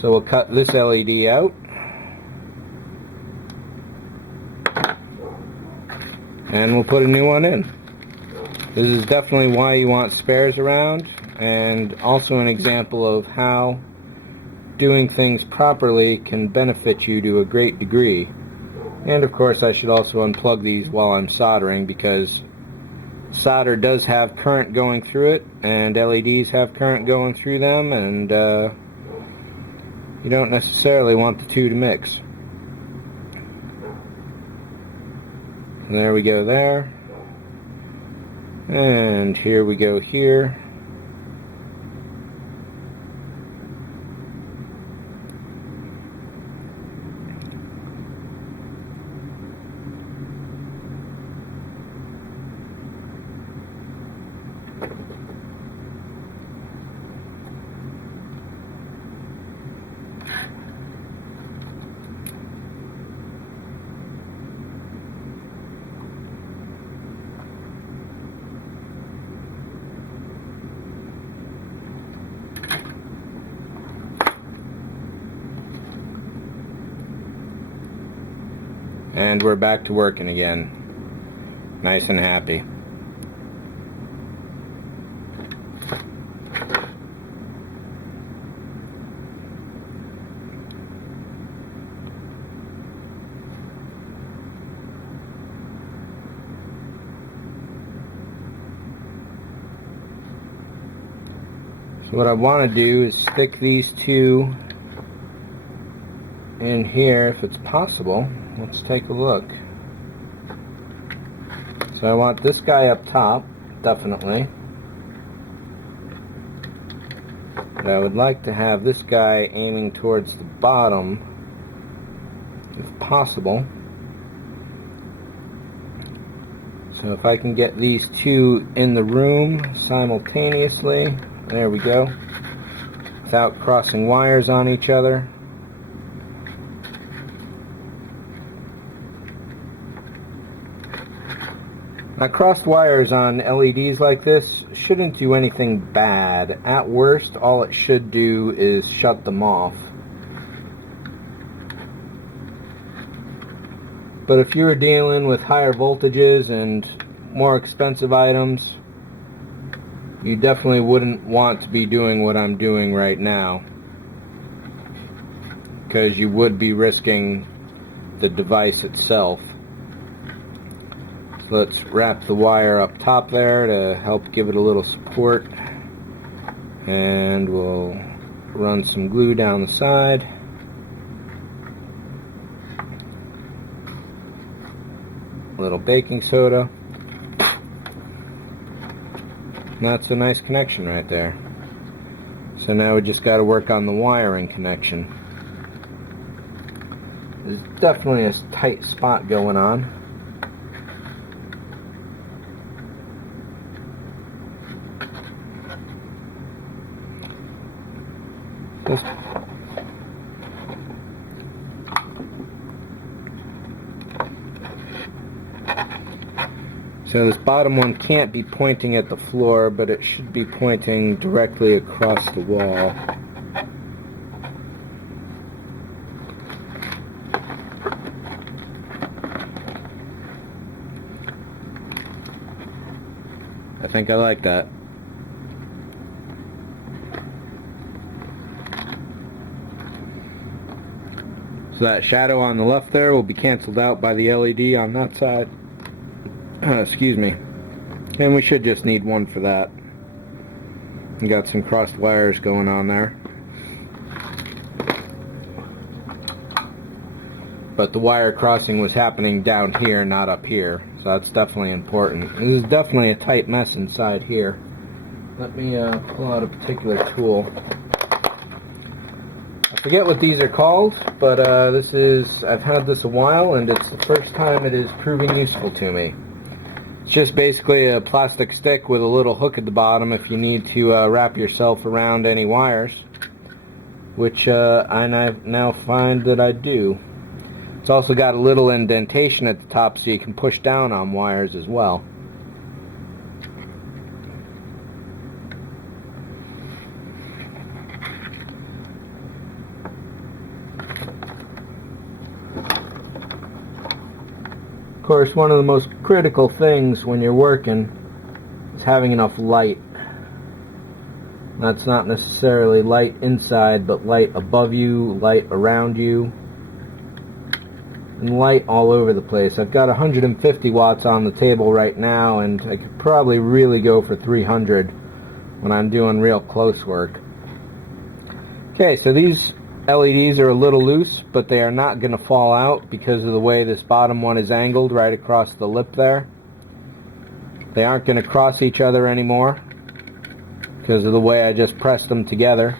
So we'll cut this LED out. And we'll put a new one in. This is definitely why you want spares around, and also an example of how doing things properly can benefit you to a great degree. And of course I should also unplug these while I'm soldering, because solder does have current going through it, and LEDs have current going through them, and you don't necessarily want the two to mix. And there we go there. And here we go here. And we're back to working again. Nice and happy. So what I want to do is stick these two in here if it's possible. Let's take a look. So I want this guy up top, definitely. But I would like to have this guy aiming towards the bottom, if possible. So if I can get these two in the room simultaneously, there we go, without crossing wires on each other. Now, crossed wires on LEDs like this shouldn't do anything bad. At worst, all it should do is shut them off. But if you were dealing with higher voltages and more expensive items, you definitely wouldn't want to be doing what I'm doing right now, because you would be risking the device itself. So let's wrap the wire up top there to help give it a little support, and we'll run some glue down the side. A little baking soda. That's a nice connection right there. So now we just got to work on the wiring connection. There's definitely a tight spot going on. So this bottom one can't be pointing at the floor, but it should be pointing directly across the wall. I think I like that. So that shadow on the left there will be canceled out by the LED on that side. Excuse me. And we should just need one for that. We got some crossed wires going on there. But the wire crossing was happening down here, not up here. So that's definitely important. This is definitely a tight mess inside here. Let me pull out a particular tool. I forget what these are called, but I've had this a while, and it's the first time it is proving useful to me. It's just basically a plastic stick with a little hook at the bottom if you need to wrap yourself around any wires, which I now find that I do. It's also got a little indentation at the top so you can push down on wires as well. course, one of the most critical things when you're working is having enough light. That's not necessarily light inside, but light above you, light around you, and light all over the place. I've got 150 watts on the table right now, and I could probably really go for 300 when I'm doing real close work. Okay, so these LEDs are a little loose, but they are not going to fall out because of the way this bottom one is angled right across the lip there. They aren't going to cross each other anymore because of the way I just pressed them together.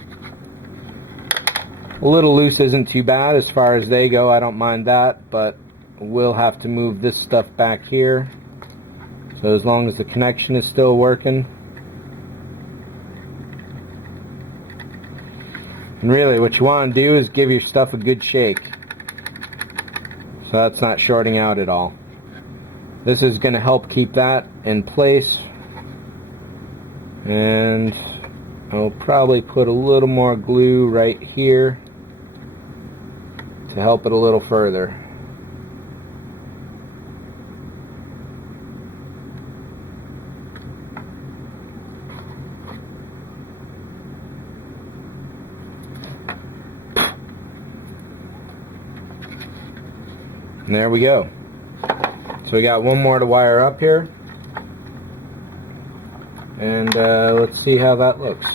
A little loose isn't too bad as far as they go, I don't mind that, but we'll have to move this stuff back here. So as long as the connection is still working. And really what you want to do is give your stuff a good shake, so that's not shorting out at all. This is going to help keep that in place, and I'll probably put a little more glue right here to help it a little further. And there we go. So we got one more to wire up here, and let's see how that looks.